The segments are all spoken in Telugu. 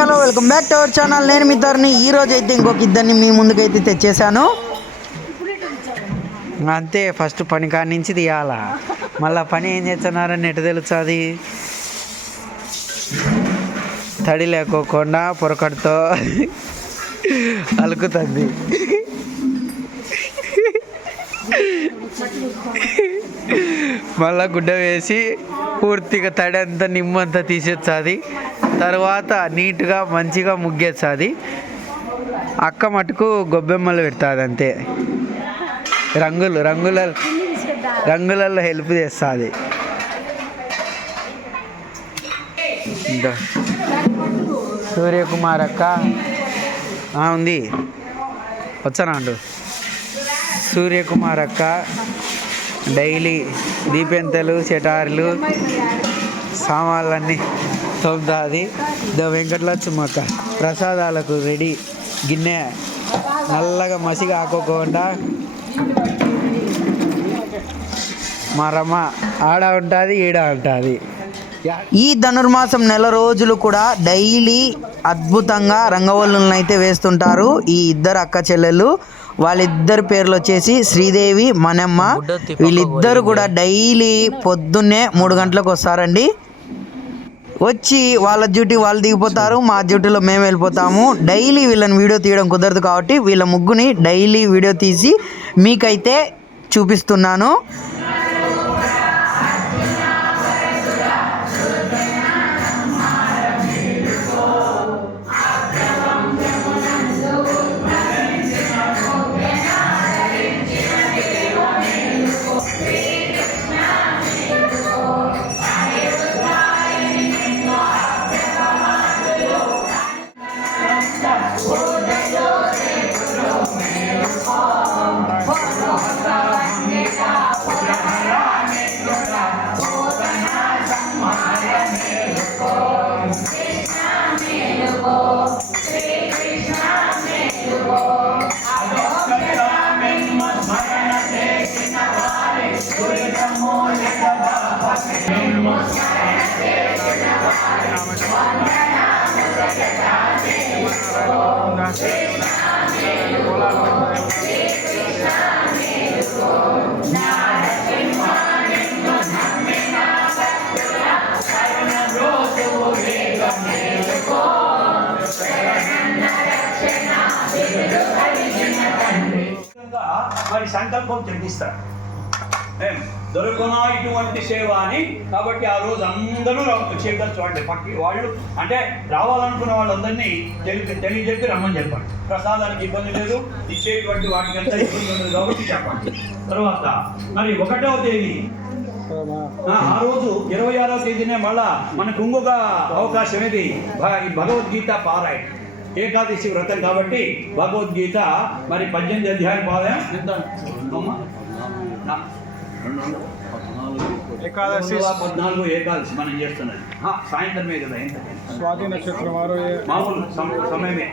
Hello welcome back to our channel. నేను మీ ధరణి. ఈరోజు అయితే ఇంకొక ఇద్దరిని మీ ముందుకైతే తెచ్చేసాను. అంతే, ఫస్ట్ పని కాడి నుంచి తీయాలా, మళ్ళీ పని ఏం చేస్తున్నారని ఎటు తెలుస్తుంది. తడి లేకోకుండా పొరకడితో అలుకుతుంది. మళ్ళా గుడ్డ వేసి పూర్తిగా తడి అంతా నిమ్మంతా తీసేస్తుంది. తర్వాత నీట్గా మంచిగా ముగ్గేస్తుంది. అక్క మటుకు గొబ్బెమ్మలు పెడుతుంది అంతే. రంగులలో హెల్ప్ చేస్తుంది. ఇంకా సూర్యకుమార్ అక్క ఉంది, వచ్చానా అండు. సూర్యకుమార్ అక్క డైలీ దీపెంతలు చెటారులు సామాన్లన్నీ తోముతుంది. వెంకటలక్ష్మి అక్క ప్రసాదాలకు రెడీ. గిన్నె నల్లగా మసిగా ఆకోకుండా మా రమ్మ ఆడ ఉంటుంది, ఈడ ఉంటుంది. ఈ ధనుర్మాసం నెల రోజులు కూడా డైలీ అద్భుతంగా రంగవల్లులను అయితే వేస్తుంటారు ఈ ఇద్దరు అక్క చెల్లెళ్ళు. వాళ్ళిద్దరి పేర్లు వచ్చేసి శ్రీదేవి, మనమ్మ. వీళ్ళిద్దరు కూడా డైలీ పొద్దున్నే 3 గంటలకు వస్తారండి. వచ్చి వాళ్ళ డ్యూటీ వాళ్ళు దిగిపోతారు, మా డ్యూటీలో మేము వెళ్ళిపోతాము. డైలీ వీళ్ళని వీడియో తీయడం కుదరదు కాబట్టి వీళ్ళ ముగ్గుని డైలీ వీడియో తీసి మీకైతే చూపిస్తున్నాను. మరి సంకల్పం చెల్లిస్తారు. దొరకనా ఇటువంటి సేవ అని. కాబట్టి ఆ రోజు అందరూ చేకూర్చోండి. పక్కి వాళ్ళు అంటే రావాలనుకున్న వాళ్ళందరినీ తెలియజెప్పి రమ్మని చెప్పండి. ప్రసాదానికి ఇబ్బంది లేదు, ఇచ్చేటువంటి వాటికి ఎంత ఇబ్బంది ఉండదు కాబట్టి చెప్పండి. తర్వాత మరి 1వ తేదీ ఆ రోజు 26వ తేదీనే మళ్ళా మనకు ఇంకొక అవకాశం ఇది భగవద్గీత పారాయణ. ఏకాదశి వ్రతం కాబట్టి భగవద్గీత మరి 18 అధ్యాయం పారాయణ. ఎంత ఏకాదశి 14 ఏకాదశి మనం చేస్తున్నది సాయంత్రమే కదా. ఎంత స్వాతి నక్షత్రం మామూలు సమయమే.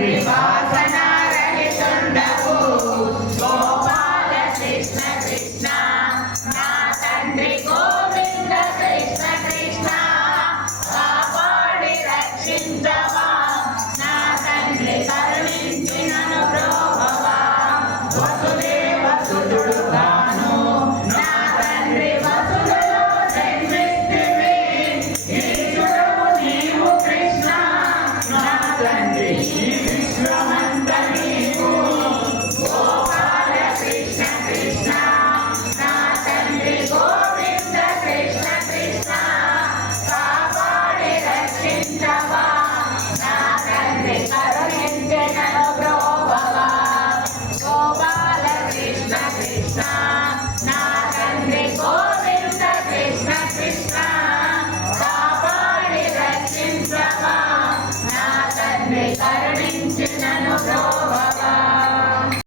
తండ్రి